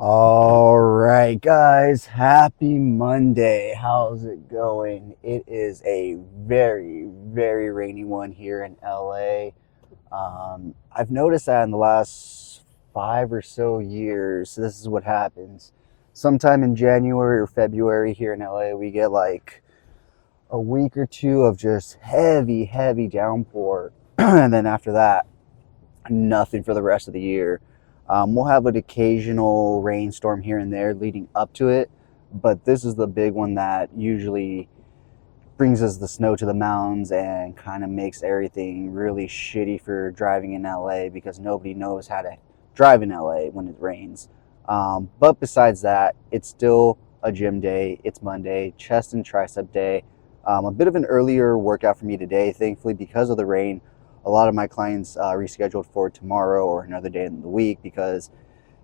All right, guys, happy Monday. How's it going? It is a very, very rainy one here in LA. I've noticed that in the last 5 or so years, this is what happens. Sometime in January or February here in LA, we get like a week or two of just heavy, heavy downpour. And then after that, nothing for the rest of the year. We'll have an occasional rainstorm here and there leading up to it, but this is the big one that usually brings us the snow to the mountains and kind of makes everything really shitty for driving in LA because nobody knows how to drive in LA when it rains. But besides that, it's still a gym day. It's Monday, chest and tricep day. A bit of an earlier workout for me today, thankfully, because of the rain. A lot of my clients rescheduled for tomorrow or another day in the week because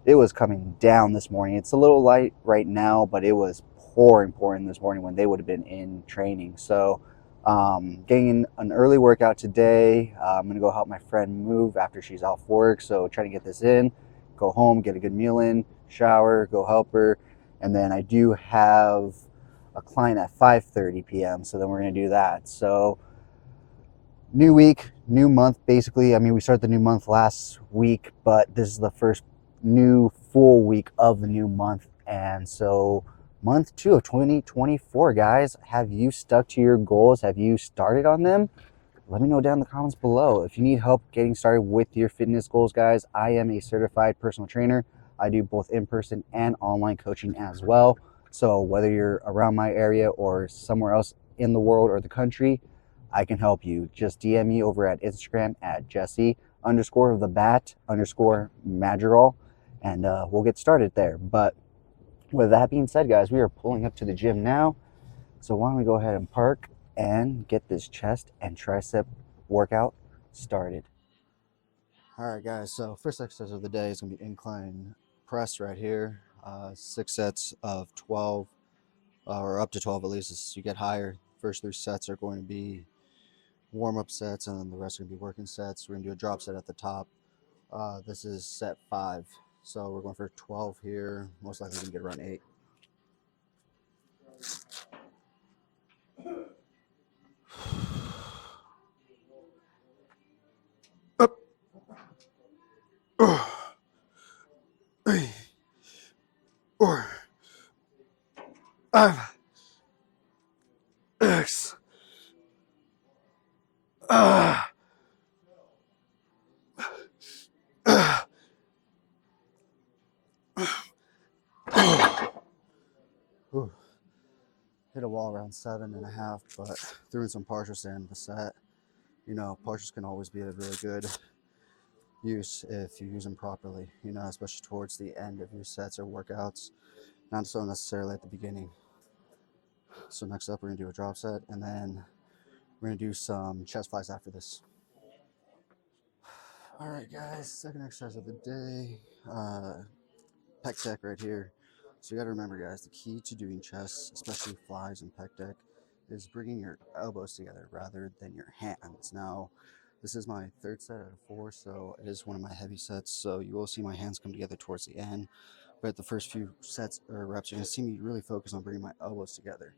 it was coming down this morning. It's a little light right now, but it was pouring this morning when they would have been in training. So getting an early workout today. I'm going to go help my friend move after she's off work. So try to get this in, go home, get a good meal in, shower, go help her. And then I do have a client at 5:30 p.m. So then we're going to do that. So new week, new month, basically. I mean, we started the new month last week, but this is the first new full week of the new month. And so month 2 of 2024, guys, have you stuck to your goals? Have you started on them? Let me know down in the comments below. If you need help getting started with your fitness goals, guys, I am a certified personal trainer. I do both in-person and online coaching as well. So whether you're around my area or somewhere else in the world or the country, I can help you. Just DM me over at Instagram at Jesse_TheBat_Madrigal, and we'll get started there. But with that being said, guys, we are pulling up to the gym now. So why don't we go ahead and park and get this chest and tricep workout started. All right, guys, so first exercise of the day is going to be incline press right here. 6 sets of 12, or up to 12 at least as you get higher. First 3 sets are going to be warm-up sets, and then the rest are going to be working sets. We're going to do a drop set at the top. This is set 5, so we're going for 12 here. Most likely we can get around 8. Up. 3, 4, 5, 6. Hit a wall around 7.5, but threw in some partials in the set. You know, partials can always be a really good use if you use them properly, you know, especially towards the end of your sets or workouts, not so necessarily at the beginning. So next up, we're going to do a drop set, and then we're going to do some chest flies after this. All right, guys, second exercise of the day, Pec Dec right here. So you got to remember, guys, the key to doing chest, especially flies and Pec Dec, is bringing your elbows together rather than your hands. Now, this is my 3rd set out of 4, so it is one of my heavy sets, so you will see my hands come together towards the end. But at the first few sets or reps, you're going to see me really focus on bringing my elbows together.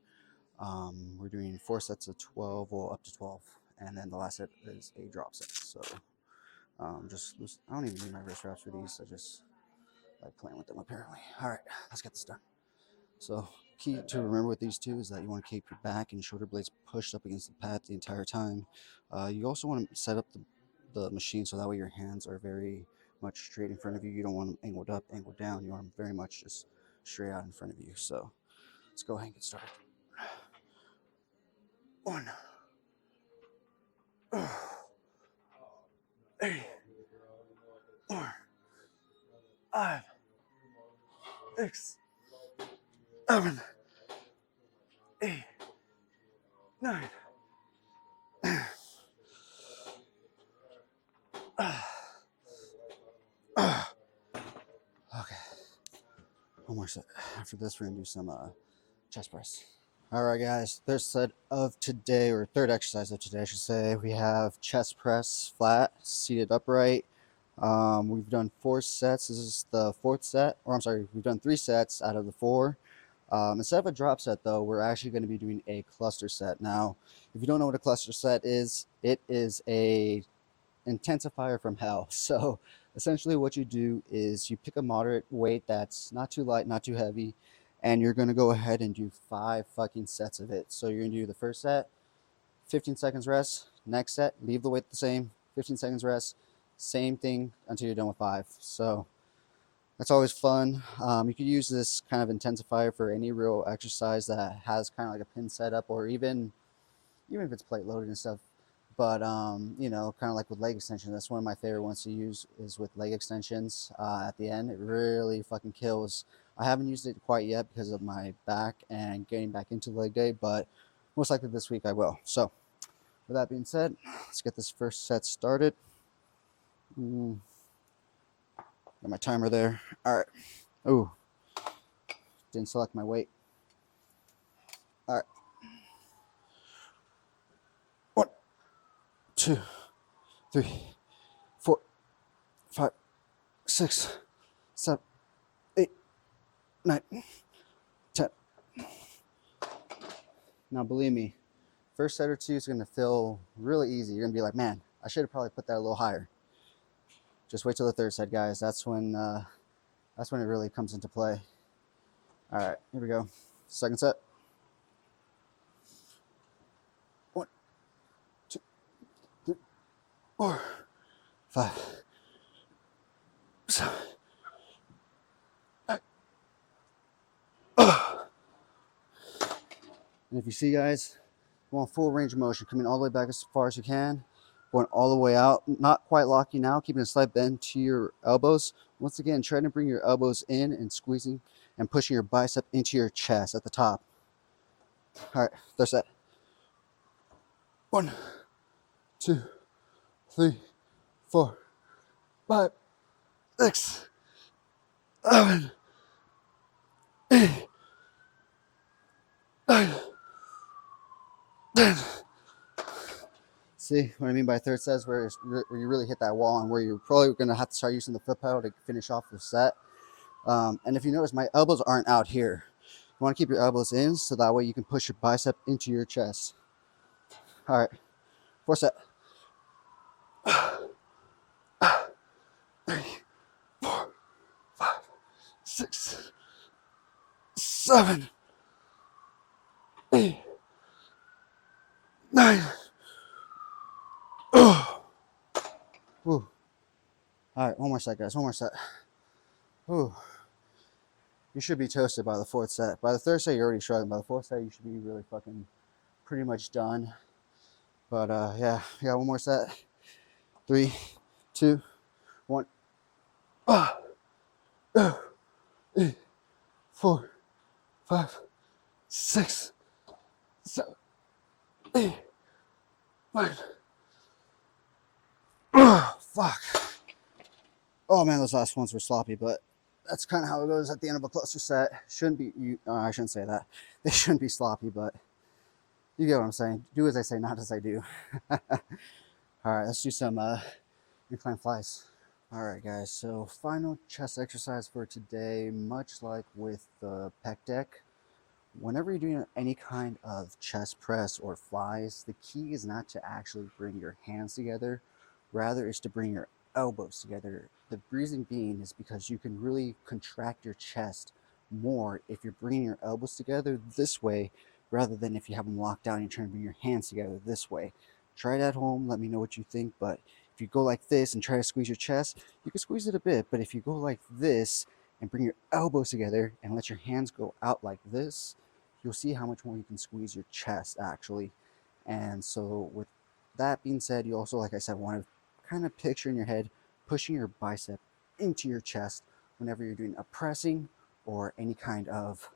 We're doing 4 sets of 12, well, up to 12, and then the last set is a drop set. So I don't even need my wrist wraps for these. I just like playing with them, apparently. All right, let's get this done. So key to remember with these two is that you want to keep your back and shoulder blades pushed up against the pad the entire time. You also want to set up the machine so that way your hands are very much straight in front of you. You don't want them angled up, angled down. You want them very much just straight out in front of you. So let's go ahead and get started. 1, 3, 4, 5, 6, 7, 8, 9. Okay, one more set. After this, we're gonna do some chest press. All right, guys, third set of today, or third exercise of today, I should say. We have chest press flat, seated upright. We've done 4 sets. This is the 4th set, or I'm sorry, we've done 3 sets out of the 4. Instead of a drop set, though, we're actually going to be doing a cluster set. Now, if you don't know what a cluster set is, it is a intensifier from hell. So essentially what you do is you pick a moderate weight that's not too light, not too heavy, and you're going to go ahead and do 5 fucking sets of it. So you're going to do the first set, 15 seconds rest. Next set, leave the weight the same, 15 seconds rest. Same thing until you're done with 5. So that's always fun. You could use this kind of intensifier for any real exercise that has kind of like a pin setup, or even if it's plate loaded and stuff. But you know, kind of like with leg extensions, that's one of my favorite ones to use is with leg extensions. At the end, it really fucking kills. I haven't used it quite yet because of my back and getting back into leg day, but most likely this week I will. So with that being said, let's get this first set started. Got my timer there. All right. Ooh, didn't select my weight. All right. 1, 2, 3, 4, 5, 6, 7, 8, 9, 10. Now, believe me, first set or two is going to feel really easy. You're going to be like, man, I should have probably put that a little higher. Just wait till the third set, guys. That's when it really comes into play. All right, here we go. Second set. 1, 2, 3, 4, 5, 7, 8. And if you see, guys, go on full range of motion, coming all the way back as far as you can, going all the way out, not quite locking out, keeping a slight bend to your elbows. Once again, try to bring your elbows in and squeezing and pushing your bicep into your chest at the top. All right, third set. 1, 2, 3, 4, 5, 6, 7, 8, 9, 10. See what I mean by third set is where you really hit that wall and where you're probably going to have to start using the foot pedal to finish off the set. And if you notice, my elbows aren't out here. You want to keep your elbows in so that way you can push your bicep into your chest. All right, fourth set. 3, 4, 5, 6, 7, 8, 9. Ooh. All right, one more set, guys. One more set. Ooh. You should be toasted by the fourth set. By the third set, you're already struggling. By the fourth set, you should be really fucking pretty much done. But yeah, we got one more set. 3, 2, 1. 8, 4, 5, 6, 7, 8, 9. Fuck. Oh man, those last ones were sloppy, but that's kind of how it goes at the end of a cluster set. Shouldn't be I shouldn't say that. They shouldn't be sloppy, but you get what I'm saying. Do as I say, not as I do. All right, let's do some incline flies. All right, guys. So final chest exercise for today. Much like with the pec deck, whenever you're doing any kind of chest press or flies, the key is not to actually bring your hands together. Rather, is to bring your elbows together. The reason being is because you can really contract your chest more if you're bringing your elbows together this way rather than if you have them locked down and you're trying to bring your hands together this way. Try it at home. Let me know what you think. But if you go like this and try to squeeze your chest, you can squeeze it a bit. But if you go like this and bring your elbows together and let your hands go out like this, you'll see how much more you can squeeze your chest actually. And so with that being said, you also, like I said, want to kind of picture in your head pushing your bicep into your chest whenever you're doing a pressing or any kind of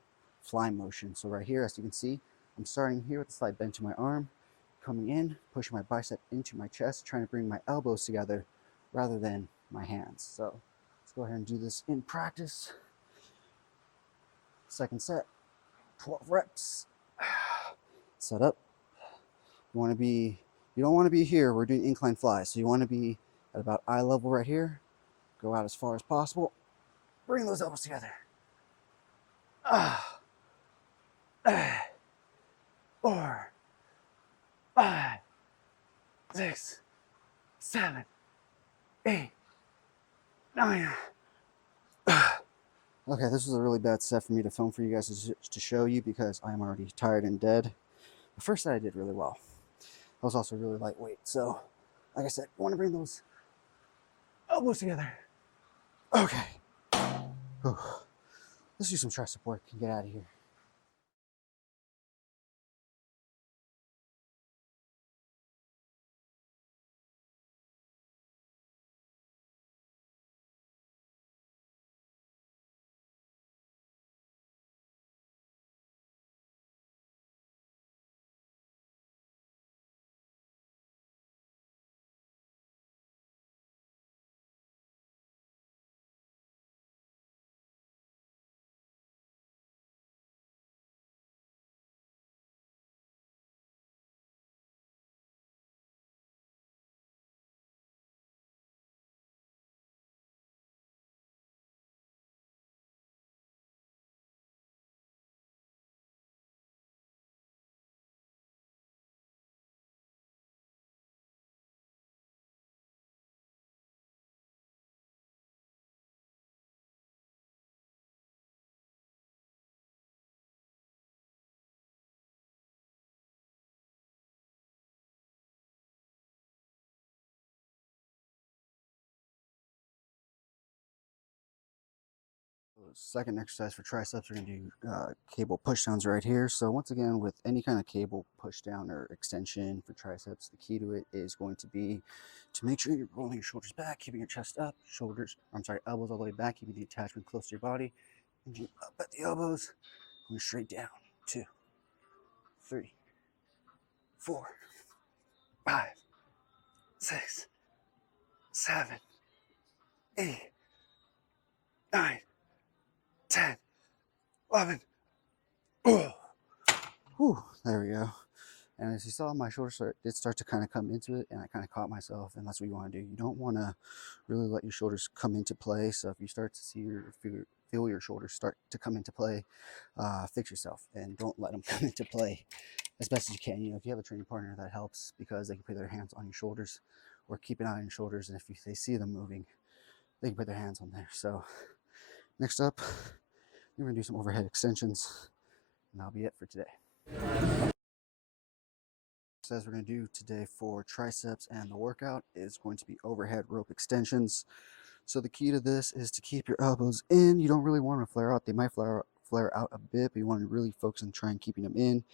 fly motion. So right here, as you can see, I'm starting here with a slight bend to my arm, coming in, pushing my bicep into my chest, trying to bring my elbows together rather than my hands. So let's go ahead and do this in practice. Second set, 12 reps. Set up. You don't want to be here. We're doing incline flies. So you want to be at about eye level right here. Go out as far as possible. Bring those elbows together. 4, 5, 6, 7, 8, 9. Okay, this was a really bad set for me to film for you guys to show you because I am already tired and dead. The first set I did really well. I was also really lightweight. So, like I said, I want to bring those elbows together. Okay. Whew. Let's do some tricep work and get out of here. Second exercise for triceps, we're going to do cable pushdowns right here. So once again, with any kind of cable pushdown or extension for triceps, the key to it is going to be to make sure you're rolling your shoulders back, keeping your chest up, elbows all the way back, keeping the attachment close to your body, and you up at the elbows, going straight down. 2, 3, 4, 5, 6, 7, 8, 9, 10, 11. Whew, there we go. And as you saw, my shoulders did start to kind of come into it, and I kind of caught myself, and that's what you want to do. You don't want to really let your shoulders come into play. So if you start to see feel your shoulders start to come into play, fix yourself and don't let them come into play as best as you can. You know, if you have a training partner, that helps because they can put their hands on your shoulders or keep an eye on your shoulders, and if they see them moving, they can put their hands on there. So next up, we're going to do some overhead extensions, and that'll be it for today. As we're going to do today for triceps and the workout is going to be overhead rope extensions. So the key to this is to keep your elbows in. You don't really want to flare out. They might flare out a bit, but you want to really focus on trying keeping them in,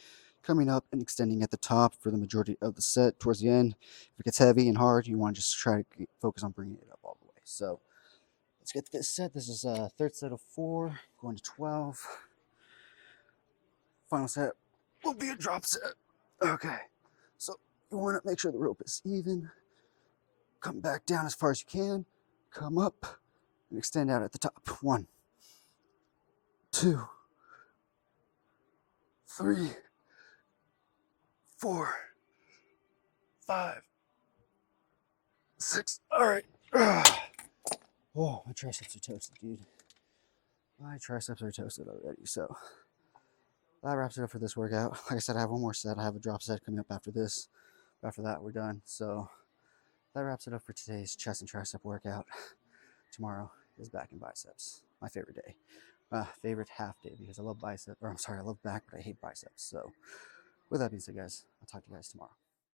coming up and extending at the top for the majority of the set. Towards the end, if it gets heavy and hard, you want to just try to focus on bringing it up all the way. So let's get this set. This is a third set of 4, going to 12. Final set will be a drop set. Okay. So you want to make sure the rope is even. Come back down as far as you can. Come up and extend out at the top. 1, 2, 3, 4, 5, 6. All right. Oh, my triceps are toasted, dude. My triceps are toasted already. So that wraps it up for this workout. Like I said, I have one more set. I have a drop set coming up after this. After that, we're done. So that wraps it up for today's chest and tricep workout. Tomorrow is back and biceps, my favorite day. Favorite half day because I love bicep, or I'm sorry, I love back, but I hate biceps. So with that being said, guys, I'll talk to you guys tomorrow.